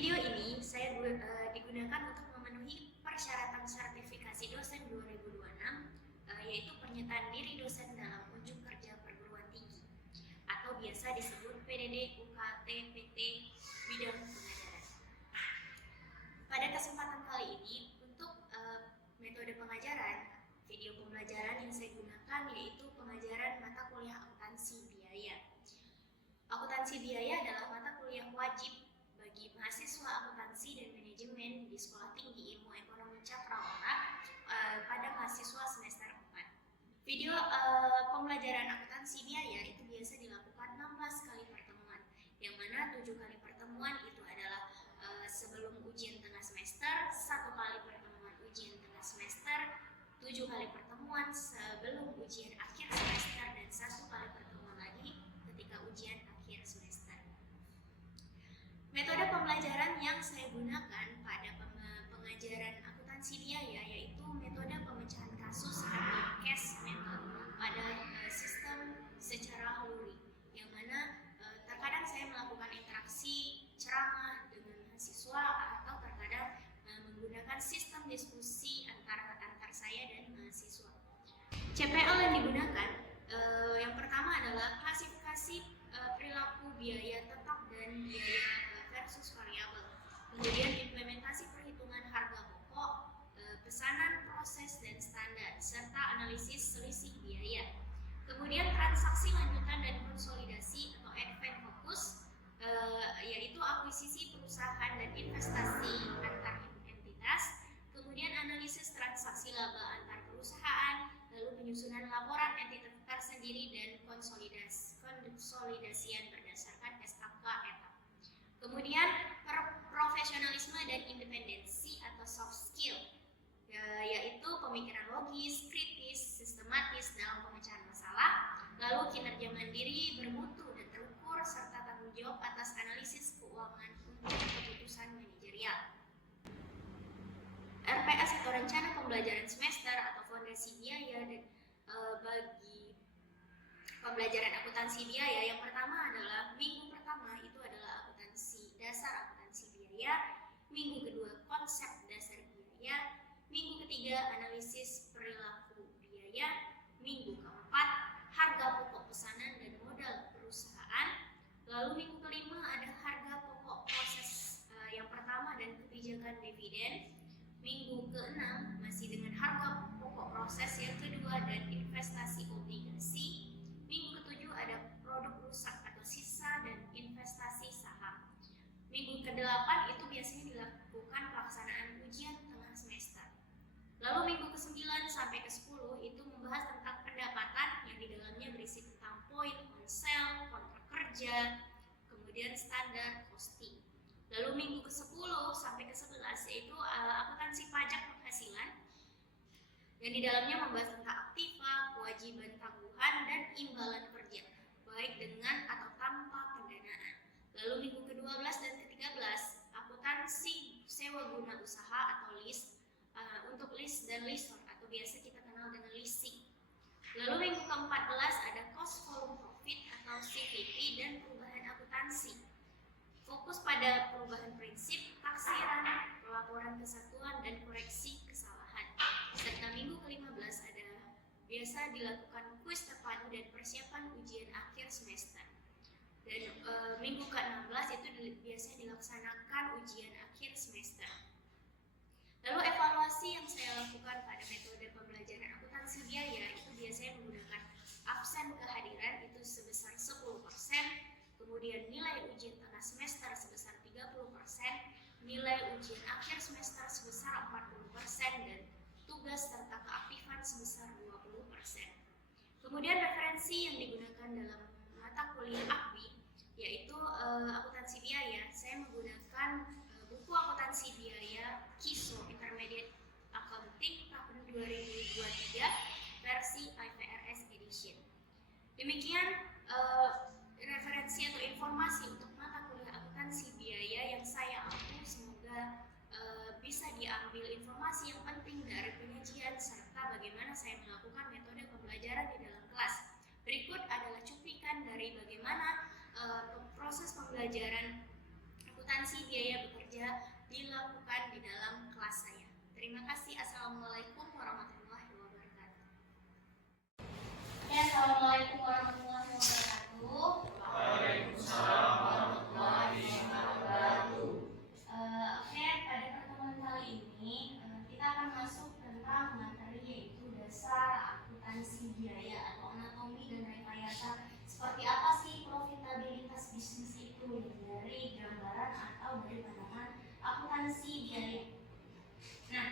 Video ini saya digunakan untuk memenuhi persyaratan sertifikasi dosen 2026, yaitu pernyataan diri dosen dalam unjuk kerja perguruan tinggi atau biasa disebut PDD UKT PT bidang pengajaran. Pada kesempatan kali ini untuk metode pengajaran, video pembelajaran yang saya gunakan yaitu pengajaran mata kuliah akuntansi biaya. Akuntansi biaya adalah mata kuliah wajib bagi mahasiswa akuntansi dan manajemen di Sekolah Tinggi Ilmu Ekonomi Cakrawala pada mahasiswa semester 4. Video pembelajaran akuntansi biaya itu biasa dilakukan 16 kali pertemuan, yang mana 7 kali pertemuan itu adalah sebelum ujian tengah semester, 1 kali pertemuan ujian tengah semester, 7 kali pertemuan sebelum ujian akhir semester, dan 1 kali pertemuan lagi ketika ujian akhir semester. Metode pembelajaran yang saya gunakan pada pengajaran akuntansi biaya yaitu metode pemecahan kasus atau case method pada sistem secara luring, yang mana terkadang saya melakukan interaksi ceramah dengan mahasiswa atau terkadang menggunakan sistem diskusi antar saya dan mahasiswa. CPL yang digunakan yang pertama adalah klasifikasi perilaku biaya tetap dan biaya versus variabel. Kemudian implementasi perhitungan harga pokok, pesanan, proses, dan standar, serta analisis selisih biaya. Kemudian transaksi lanjutan dan konsolidasi atau advent focus, yaitu akuisisi perusahaan dan investasi antar entitas. Kemudian analisis transaksi laba antar perusahaan, lalu penyusunan laporan entitas tersendiri dan konsolidasian berdasarkan SKK etap. Kemudian profesionalisme dan independensi atau soft skill, yaitu pemikiran logis, kritis, sistematis dalam pemecahan masalah, lalu kinerja mandiri, bermutu dan terukur, serta tanggung jawab atas analisis keuangan untuk keputusan manajerial. RPS atau rencana pembelajaran semester atau fondasi biaya dan bagi pembelajaran akuntansi biaya, yang pertama adalah minggu pertama itu adalah akuntansi dasar akuntansi biaya, minggu kedua konsep dasar biaya, minggu ketiga analisis perilaku biaya, minggu keempat harga pokok pesanan dan modal perusahaan, lalu minggu kelima ada harga pokok proses yang pertama dan kebijakan dividen, minggu ke-6 masih dengan harga pokok proses yang kedua dan investasi obligasi, minggu ke-7 ada produk rusak atau sisa dan investasi saham. Minggu ke-8 itu biasanya dilakukan pelaksanaan ujian tengah semester. Lalu minggu ke-9 sampai ke-10 itu membahas tentang pendapatan yang di dalamnya berisi tentang poin, onsel, kontrak kerja, kemudian standar costing. Lalu minggu ke-10 sampai ke-11 yaitu akuntansi pajak penghasilan, yang di dalamnya membahas tentang aktiva, kewajiban tangguhan, dan imbalan kerja, baik dengan atau tanpa pendanaan. Lalu minggu ke-12 dan ke-13 akuntansi sewa guna usaha atau lease, untuk lease dan leasehold atau biasa kita kenal dengan leasing. Lalu minggu ke-14 ada cost volume profit atau CVP dan perubahan akuntansi. Fokus pada perubahan prinsip, taksiran, pelaporan kesatuan, dan koreksi kesalahan. Serta minggu ke-15 ada biasa dilakukan kuis terpadu dan persiapan ujian akhir semester. Dan minggu ke-16 itu biasa dilaksanakan ujian akhir semester. Lalu evaluasi yang saya lakukan pada metode pembelajaran akuntansi biaya itu biasanya menggunakan absen kehadiran itu sebesar 10%, kemudian nilai ujian tengah semester sebesar 30%, nilai ujian akhir semester sebesar 40%, dan tugas serta keaktifan sebesar 20%. Kemudian referensi yang digunakan dalam mata kuliah AKBI yaitu akuntansi biaya, saya menggunakan buku akuntansi biaya KISO Intermediate Accounting tahun 2023 versi IFRS Edition. Demikian referensi atau informasi untuk mata kuliah akuntansi biaya yang saya ambil. Semoga bisa diambil informasi yang penting dari penyajian serta bagaimana saya melakukan metode pembelajaran di dalam kelas. Berikut adalah cuplikan dari bagaimana proses pembelajaran akuntansi biaya bekerja dilakukan di dalam kelas saya. Terima kasih. Assalamualaikum warahmatullahi wabarakatuh. Assalamualaikum warahmatullahi wabarakatuh. Waalaikumsalam warahmatullahi wabarakatuh. Oke, pada pertemuan kali ini kita akan masuk tentang materi yaitu dasar akuntansi biaya atau anatomi dan rekayasa. Seperti apa sih profitabilitas bisnis itu dari gambaran atau dari pandangan akuntansi biaya. Nah,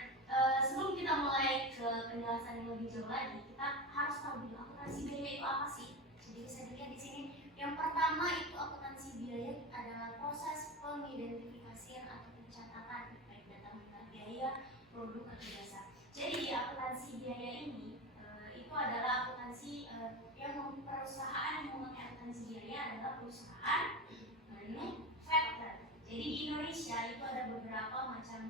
sebelum kita mulai ke penjelasan yang lebih jauh lagi, kita harus tahu dulu akuntansi biaya itu apa sih. Jadi bisa dilihat di sini. Yang pertama itu akuntansi biaya adalah proses pengidentifikasian atau pencatatan baik data mentah biaya, produk atau jasa. Jadi di akuntansi biaya ini itu adalah akuntansi yang perusahaan yang memakai akuntansi biaya adalah perusahaan manufaktur. Jadi di Indonesia itu ada beberapa macam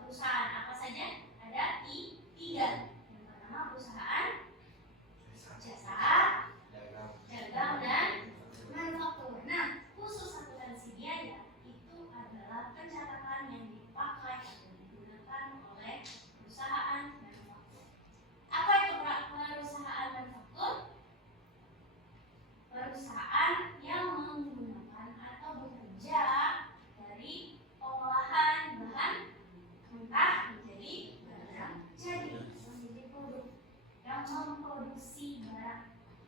perusahaan. Apa saja? Ada tiga. Yang pertama perusahaan jasa, dagang dan manufaktur. Nah, khusus akuntansi biaya itu adalah pencatatan yang dipakai atau digunakan oleh perusahaan manufaktur. Apa itu perusahaan manufaktur? Perusahaan yang menggunakan atau bekerja dari pengolahan bahan mentah menjadi barang jadi, menjadi produk yang memproduksi barang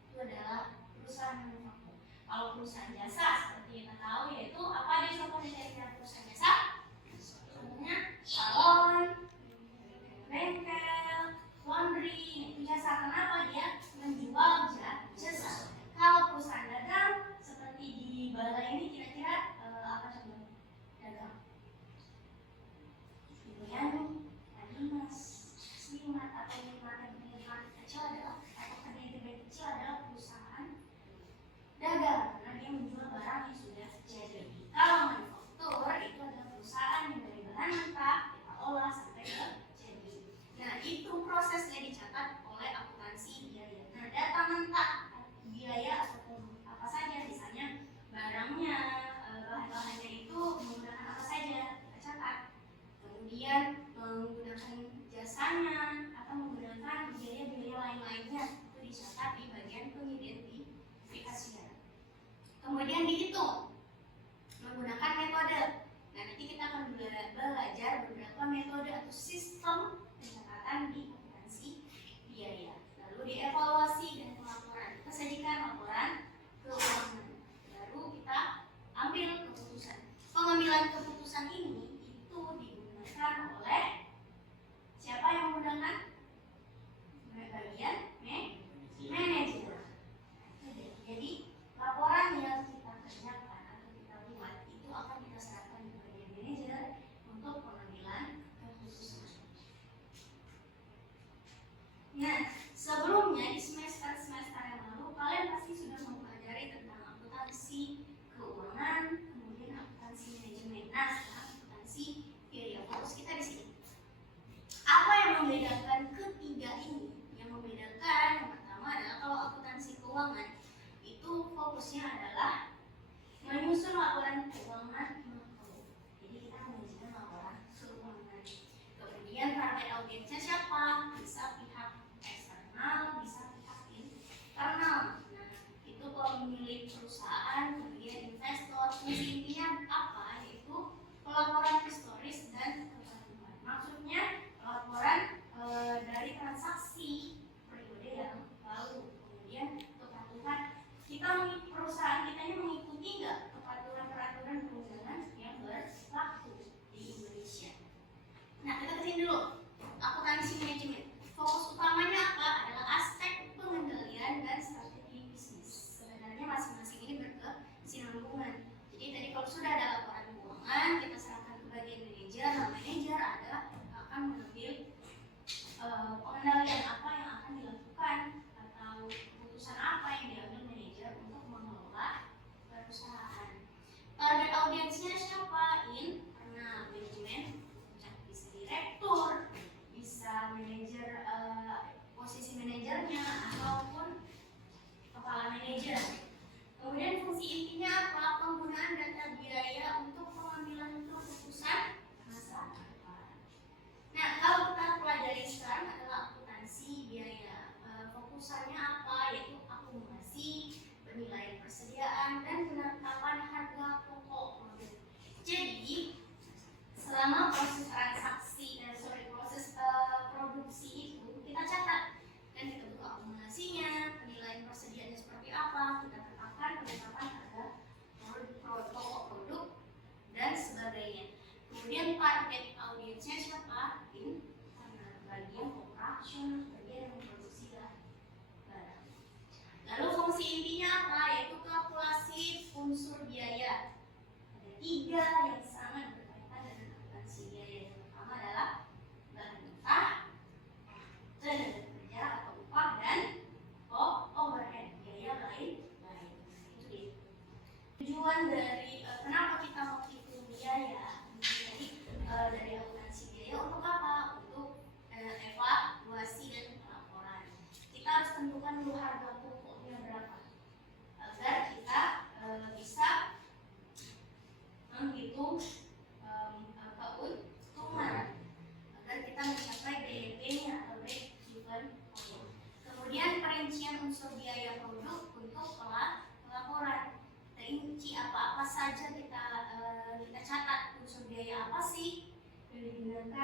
itu adalah perusahaan manufaktur. Kalau perusahaan jasa seperti kita tahu yaitu apa aja contohnya dari perusahaan jasa? Contohnya salon, bengkel, laundry, itu jasa. Kenapa? Dia menjual jasa. Kalau perusahaan dagang seperti di balai ini kira-kira apa contohnya? Dagang Ibu Mas, Slimat atau minimarket kecil adalah atau kedai-kedai kecil adalah perusahaan dagang karena dia menjual barang yang sudah jadi. Kalau manufaktur itu adalah perusahaan yang dari bahan mentah kita olah sampai ke jadi. Nah, itu prosesnya dicatat oleh akuntansi biaya. Nah, data mentah biaya ataupun apa saja misalnya barangnya, bahan-bahannya itu menggunakan apa saja kita catat. Kemudian menggunakan jasanya atau menggunakan biaya-biaya lain-lainnya itu dicatat di bagian pengidentifikasian. Kemudian dihitung menggunakan metode. Nah, nanti kita akan belajar beberapa metode atau sistem pencatatan di akuntansi biaya. Lalu dievaluasi dan pelaporan. Kita sajikan laporan keuangan. Baru kita ambil keputusan. Pengambilan keputusan ini itu digunakan oleh siapa yang menggunakan? Bagian manajer. Jadi laporan yang kita kerjakan atau kita buat itu akan kita serahkan ke bagian manajer untuk pengambilan keputusan. Nah, sebelumnya di semester yang lalu kalian pasti sudah mempelajari tentang akuntansi keuangan, kemudian akuntansi manajemen. Nah, sekarang akuntansi biaya. Fokus kita di sini. Apa yang membedakan ketiga ini? Yang membedakan yang pertama adalah kalau akuntansi keuangan itu fokusnya adalah menyusun laporan keuangan makro. Jadi kita mengajukan laporan keuangan. Kemudian target audiensnya siapa? Bisa pihak eksternal, bisa pihak internal. Nah, itu pemilik perusahaan, kemudian investor. Fungsi intinya apa? Yaitu pelaporan historis dan kepatuhan. Maksudnya laporan dari transaksi periode yang lalu. Kemudian kepatuhan, perusahaan kita ini mengikuti nggak kepatuhan peraturan perundangan yang berlaku di Indonesia. Nah, kita kesini dulu. Akuntansi manajemen. Fokus utamanya apa? Adalah aspek pengendalian dan strategi bisnis. Sebenarnya masing-masing ini berkesinambungan. Jadi tadi kalau sudah ada laporan keuangan, kita serahkan ke bagian manajer. Nah, manajer akan mengambil pengendalian apa yang akan dilakukan atau keputusan apa yang diambil manajer untuk mengelola perusahaan. Target audiensnya siapa? Internal manajemen, bisa direktur,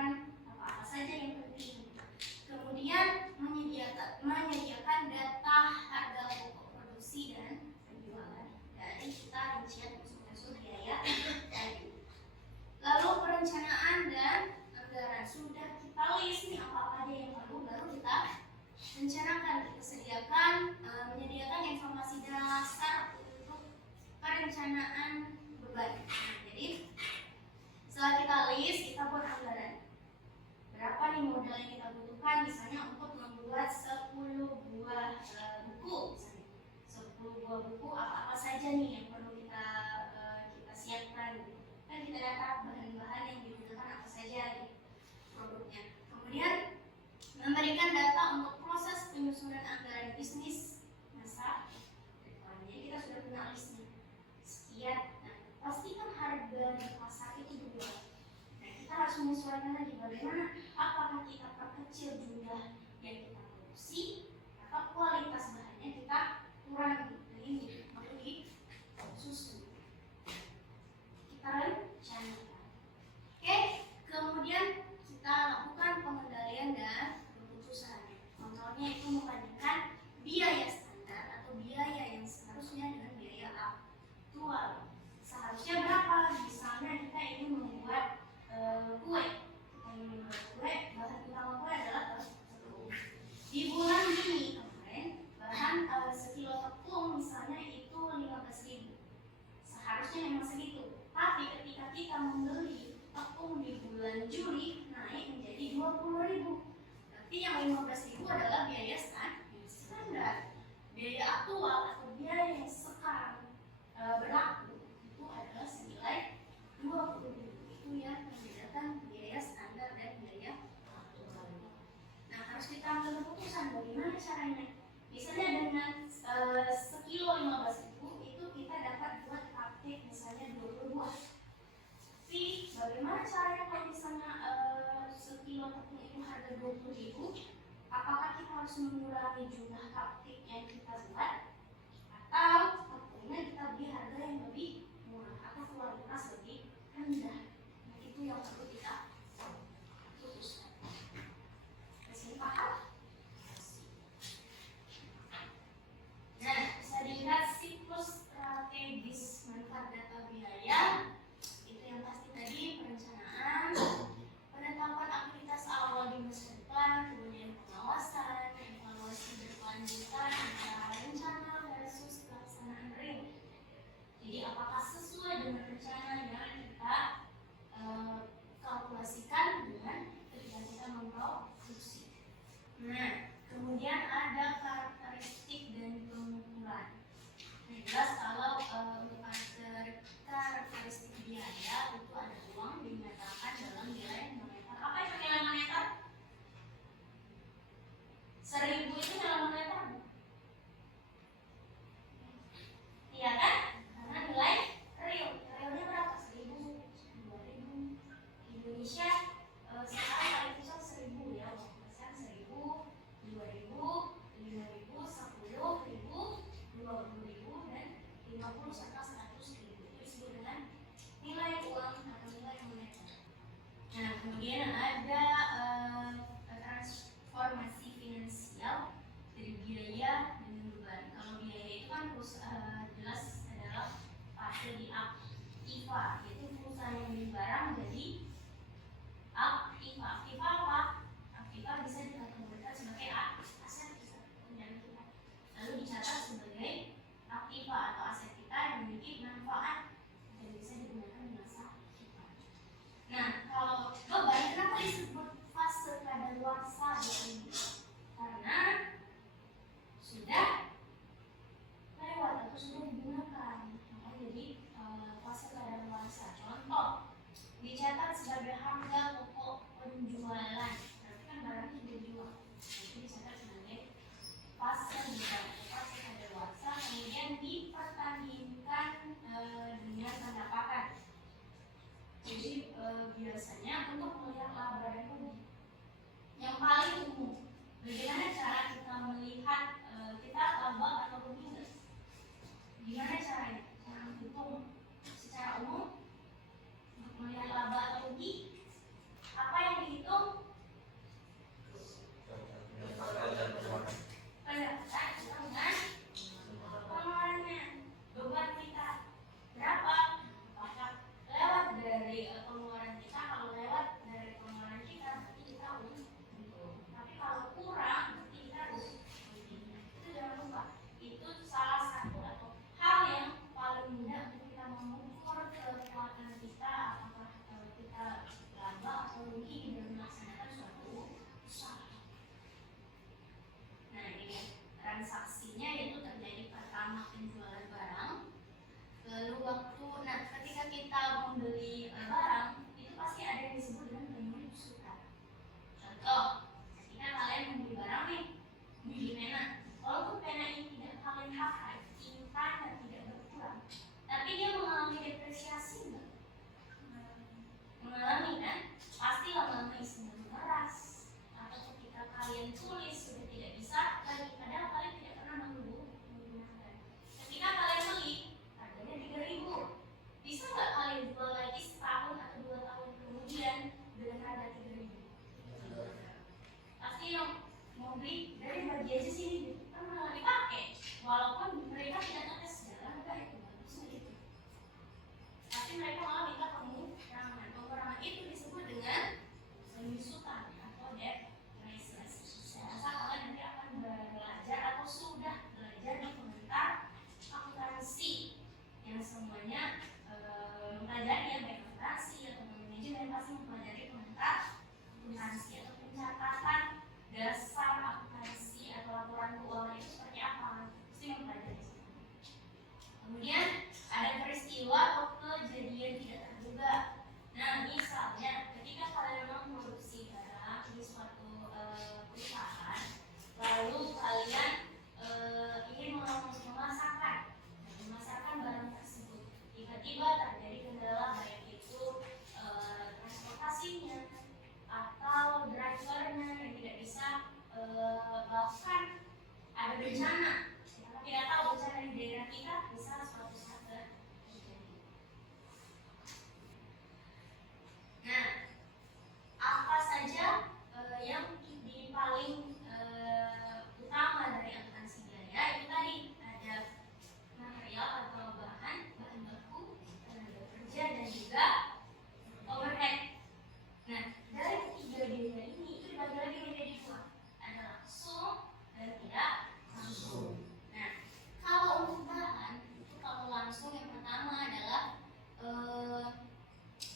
menyediakan apa-apa saja yang penting. Kemudian menyediakan data harga pokok produksi dan penjualan dari kita rincian unsur-unsur biaya tadi. Lalu perencanaan dan anggaran sudah kita list nih apa aja yang perlu, baru kita rencanakan. Kita menyediakan informasi dasar untuk perencanaan beban. Jadi setelah kita list, kita buat anggaran. Berapa nih modal yang kita butuhkan, misalnya untuk membuat 10 buah buku, misalnya 10 buah buku, apa-apa saja nih yang perlu kita siapkan. Kan kita data bahan-bahan yang digunakan apa saja nih produknya. Kemudian memberikan data untuk proses penyusunan anggaran bisnis masa depan. Jadi kita sudah punya listnya sekian. Nah, pastikan harga di pasar itu berubah. Nah, kita harus menyesuaikan lagi bagaimana, apakah kita perkecil jumlah yang kita produksi atau kualitas bahannya kita kurangi. Nah, ini perlu disusun. Kita rencanakan. Oke, kemudian kita lakukan pengendalian dan keputusan. Contohnya itu membandingkan biaya standar atau biaya yang seharusnya dengan biaya aktual. Seharusnya berapa? Misalnya kita ingin membuat kue. Kita ingin membuat kue, bahan utama kue adalah tepung. Di bulan Juni kemarin, bahan sekilo tepung misalnya itu 15.000. Seharusnya memang segitu. Tapi ketika kita membeli tepung di bulan Juli naik menjadi 20.000. Berarti yang 15.000 adalah biaya standar. Biaya aktual atau biaya yang sekarang berlaku itu adalah senilai 20.000. Itu yang membedakan biaya standar dan biaya aktual. Nah, harus kita ambil keputusan bagaimana caranya. Misalnya dengan sekilo 15.000 itu kita dapat buat cupcake misalnya 20 buah. Tapi bagaimana caranya kalau misalnya sekilo tepung itu harga 20.000? Apakah kita harus mengurangi jumlah cupcake yang kita buat, atau tepungnya kita beli harga yang lebih murah atau kualitas lebih rendah? Nah, itu yang perlu kita putuskan. Disini paham? Nah, bisa dilihat siklus strategis manfaat data biaya. Itu yang pasti tadi perencanaan, penetapan aktivitas awal di masa depan, kemudian pengawasan, evaluasi berkelanjutan antara rencana versus pelaksanaan real. Jadi apakah sesuai dengan rencana yang kita kalkulasikan dengan ketika kita memproduksi. Nah, kemudian ada karakteristik dan pengukuran. Nah, jelas kalau untuk karakteristik biaya itu ada uang dinyatakan dalam nilai moneter. Apa itu nilai moneter? 1.000 itu nilai moneter? Iya kan? Karena nilai real. Realnya berapa? 1.000, 2.000. Indonesia sekarang paling besar 1.000 ya. Persen 1.000, 2.000, 5.000, 10.000, 20.000 dan 50 serta 100.000. Itu disebut dengan nilai uang atau nilai moneter. Nah, kemudian ada transformasi finansial dari biaya dengan beban. Kalau biaya itu kan jelas adalah fase di aktiva, yaitu perusahaan yang beli barang jadi aktiva. Aktiva apa? Aktiva bisa dikategorikan sebagai aset punya kita, lalu dicatat sebagai aktiva atau aset kita yang memiliki manfaat dan bisa digunakan di masa depan. Nah, kalau beban, kenapa disebut fase kadaluarsa di sini? Karena sudah lewat atau sudah digunakan, maka jadi fase kadaluarsa. Contoh, dicatat sebagai harga pokok penjualan, berarti kan barangnya sudah dijual, itu dicatat sebagai fase beban atau fase kadaluarsa. Kemudian dipertandingkan dengan pendapatan. Jadi biasanya untuk melihat laba dan rugi yang paling umum Contoh, ketika kalian membeli barang nih, beli pena, walaupun pena ini tidak kalian pakai, tintanya tidak berkurang, tapi dia mengalami depresiasi nggak? Mengalami kan? Pasti lama-lama isinya mengeras. Atau ketika kalian tulis sudah tidak bisa lagi, padahal kalian tidak pernah menggunakan. Ketika kalian beli, harganya 3.000, bisa nggak kalian jual lagi setahun atau 2 tahun kemudian dengan harga 3.000? Pasti yang mau beli dari bagi aja sini kan malah dipakai, walaupun mereka tidak ngetes jalan enggak itu bagusnya gitu, tapi mereka malah minta pengurangan. Pengurangan itu disebut dengan penyusutan atau depresiasi. Saya rasa kalian nanti akan belajar atau sudah belajar di komentar akuntansi yang semuanya mempelajari ya, baik akuntansi atau manajemen pasti mempelajari komentar akuntansi atau pencatatan dasar akuntansi atau laporan keuangan itu seperti apa, pasti mempelajari. Kemudian ada peristiwa atau kejadian tidak terduga. Nah, misalnya ketika kalian memang produksi barang di suatu perusahaan, lalu kalian ingin memasarkan barang tersebut, tiba-tiba terjadi kendala baik itu transportasinya atau drivernya yang tidak bisa, bahkan ada bencana. Kita tidak tahu bencana di daerah kita bisa suatu saat terjadi. Nah, apa saja yang paling utama dari akuntansi biaya? Itu tadi ada material atau bahan baku, tenaga kerja, dan juga overhead. Nah, dari ketiga biaya ini itu dibagi lagi menjadi dua, ada langsung dan tidak langsung. Nah, kalau untuk bahan itu, kalau langsung yang pertama adalah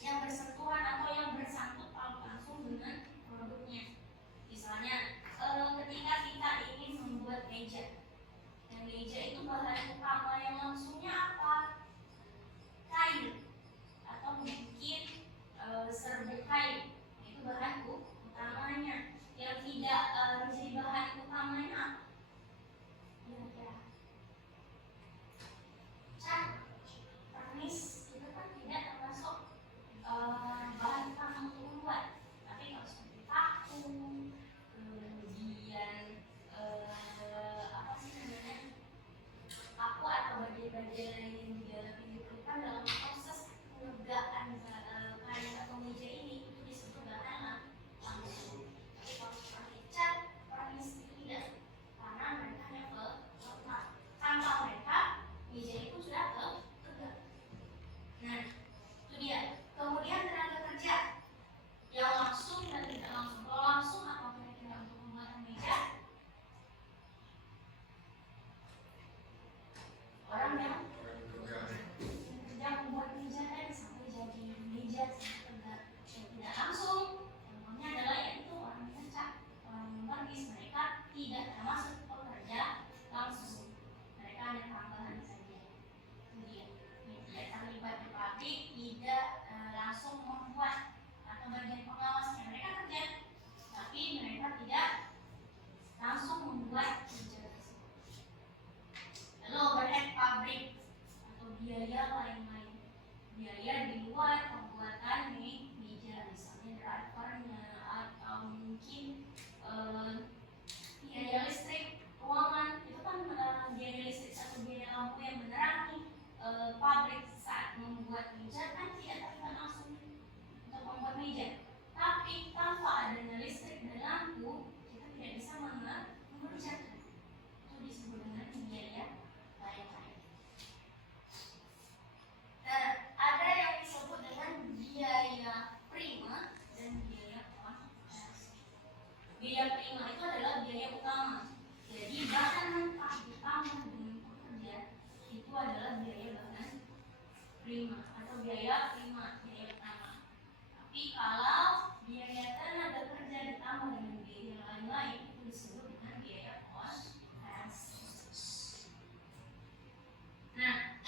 yang bersentuhan atau yang bersangkut langsung dengan produknya. Misalnya ketika kita ingin membuat meja, dan meja itu bahan utama yang langsungnya apa? Kain, atau mungkin serbuk kain, itu bahan utamanya. Yang tidak menjadi bahan utamanya apa? Ya, cat, pernis, itu kan tidak termasuk bahan utama untuk membuat. Tapi kalau seperti paku, kemudian apa sih namanya, paku atau bagian-bagian lain yang diperlukan dalam proses penegakan kain atau meja ini, itu disebut bahan langsung. Tapi kalau seperti cat, pernis itu tidak, karena mereka hanya pelengkap. Tanpa mereka meja itu sudah tegak. Nah, itu dia. Kemudian tenaga kerja yang langsung dan tidak langsung. Kalau langsung apa kira-kira untuk membuat meja? Orang yang kerja membuat meja tadi sampai jadi meja sampai tegak. Yang tidak langsung, contohnya adalah yaitu orang yang ngecat, orang yang pernis. Mereka tidak termasuk pekerja langsung. Mereka hanya tambahan saja. Kemudian tidak terlibat di pabrik, tidak langsung membuat atau bagian pengawasnya. Mereka kerja, tapi mereka tidak langsung membuat meja tersebut. Lalu overhead pabrik atau biaya lain-lain, biaya di luar pembuatan meja, misalnya drivernya atau mungkin biaya listrik ruangan. Itu kan biaya listrik atau biaya lampu yang menerangi pabrik saat membuat meja kan tidak terlibat langsung untuk membuat meja. Tapi tanpa adanya listrik dan lampu, kita tidak bisa mengerjakan. Itu disebut dengan biaya lain-lain. Nah, ada yang disebut dengan biaya prima dan biaya konversi. Biaya prima itu adalah biaya utama. Jadi bahan mentah ditambah dengan pekerja itu adalah biaya bahan prima atau biaya prima, biaya utama. Tapi kalau biaya tenaga kerja ditambah dengan biaya lain-lain itu disebut dengan biaya konversi. Nah,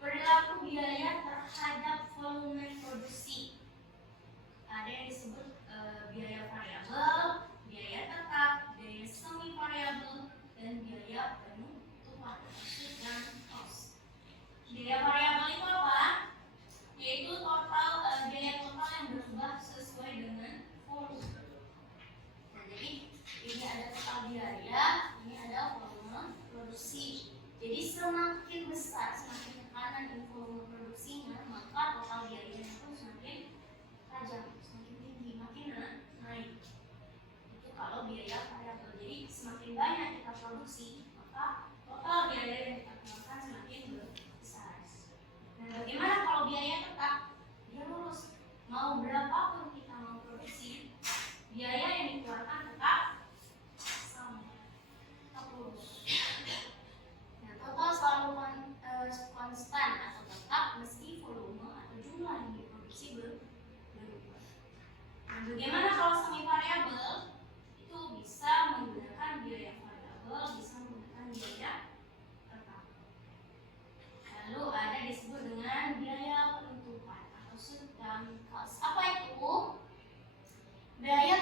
perilaku biaya terhadap volume produksi. Ada yang disebut biaya variabel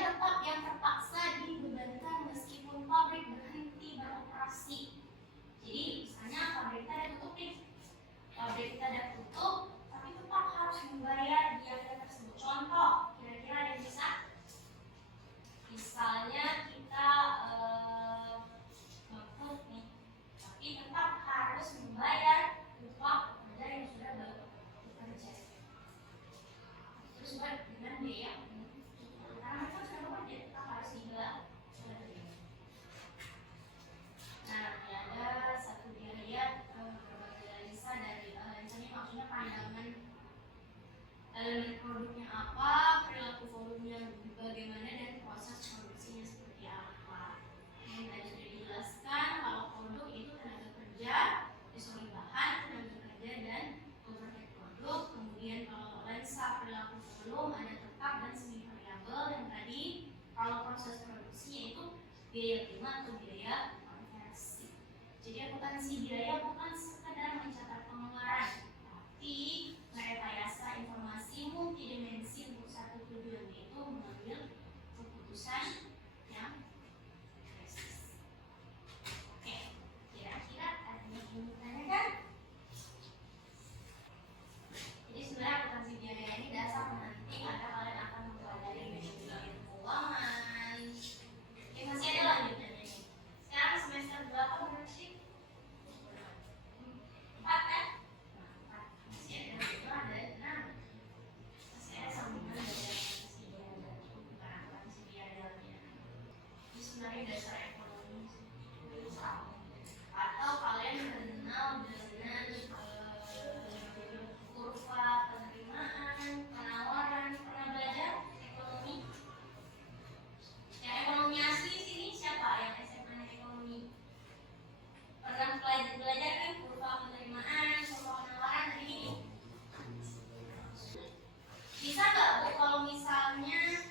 tetap yang terpaksa dibebankan meskipun pabrik berhenti beroperasi. Jadi misalnya pabrik kita ada tutup nih, pabrik kita ada tutup, tapi tetap harus membayar biaya tersebut. Contoh, kira-kira ada yang bisa? Misalnya kita tutup nih, tapi tetap harus membayar upah pekerja yang sudah bekerja. Terus buat dengan biaya, karena mereka sudah bekerja, tetap harus dibayar. Nah, ada satu biaya berbagai analisa dari ini maksudnya pandangan elemen produknya apa, perilaku volumenya bagaimana, dan proses produksinya seperti apa. Yang tadi sudah dijelaskan kalau produk itu tenaga kerja, bahan, tenaga kerja, dan overhead produk. Kemudian kalau lensa perilaku volume ada tetap dan semi variabel. Yang tadi kalau proses produksinya itu biaya prima atau biaya konversi. Jadi akuntansi biaya bukan sekedar mencatat pengeluaran, tapi merekayasa informasi multidimensi untuk satu tujuan, yaitu mengambil keputusan yang presis. Oke, kira-kira ada yang ingin ditanyakan? Jadi sebenarnya akuntansi biaya ini dasar nanti ada kalian akan mempelajari manajemen keuangan. Masih ada lanjutnya nih. Sekarang semester berapa berarti? 4 kan? Masih ada masih ada sambungan dari akuntansi biaya, bukan akuntansi biayanya. Ini sebenarnya dasar ekonomi atau kalian kenal dengan kurva penerimaan, penawaran. Pernah belajar ekonomi? Yang ekonomi asli sini siapa yang SMA ekonomi? Pernah belajar kan kurva penerimaan, kurva penawaran ini? Bisa nggak Bu kalau misalnya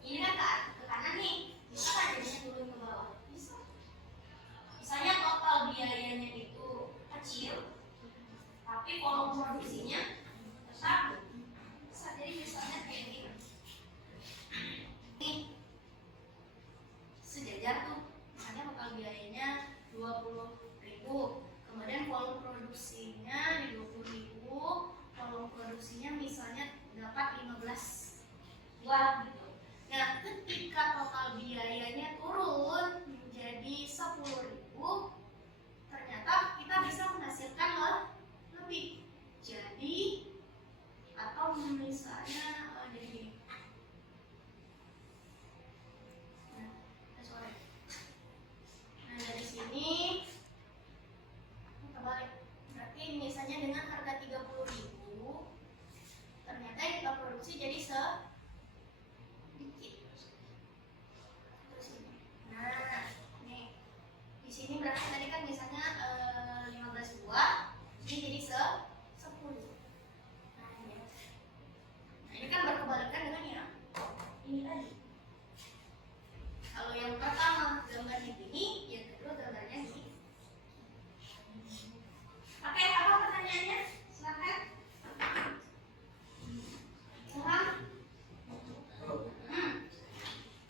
ini kan ke kanan nih, bisa kan jadinya turun ke bawah? Bisa. Misalnya total biayanya itu kecil, tapi volume produksinya besar. Bisa jadi misalnya kayak gini. Nih, sejajar tuh, misalnya total biayanya 20.000, kemudian volume produksinya di 20.000, volume produksinya misalnya dapat 15 buah gitu. Nah, ketika total biayanya turun menjadi 10.000, ternyata kita bisa menghasilkan lebih. Jadi atau misalnya jadi gini. Nah, dari sini kita balik. Berarti misalnya dengan harga 30.000, ternyata yang kita produksi jadi sedikit. Terus ini. Nah, nih. Di sini berarti tadi kan misalnya 15 buah, ini jadi 10. Nah, ini kan berkebalikan dengan yang ini tadi. Kalau yang pertama gambarnya gini, yang kedua gambarnya gini. Oke, apa pertanyaannya? Silakan.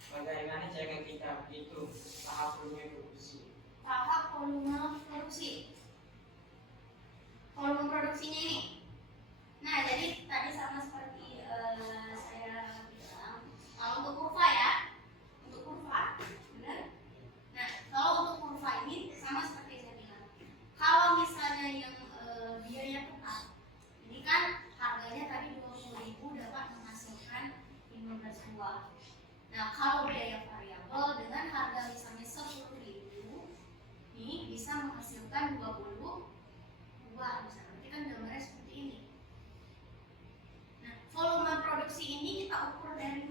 Bagaimana cara kita hitung tahap volume produksi? Tahap volume produksi. Volume produksinya ini. Nah, jadi tadi sama seperti saya bilang, kalau untuk kurva ya, untuk kurva, benar? Nah, kalau untuk kurva ini sama seperti saya bilang. Kalau misalnya yang biaya tetap, ini kan harganya tadi 20.000 dapat menghasilkan 15 buah. Nah, kalau biaya variabel dengan harga misalnya 10.000, ini bisa menghasilkan 20 buah. Bisa nanti kan gambarnya seperti ini. Nah, volume produksi ini kita ukur dari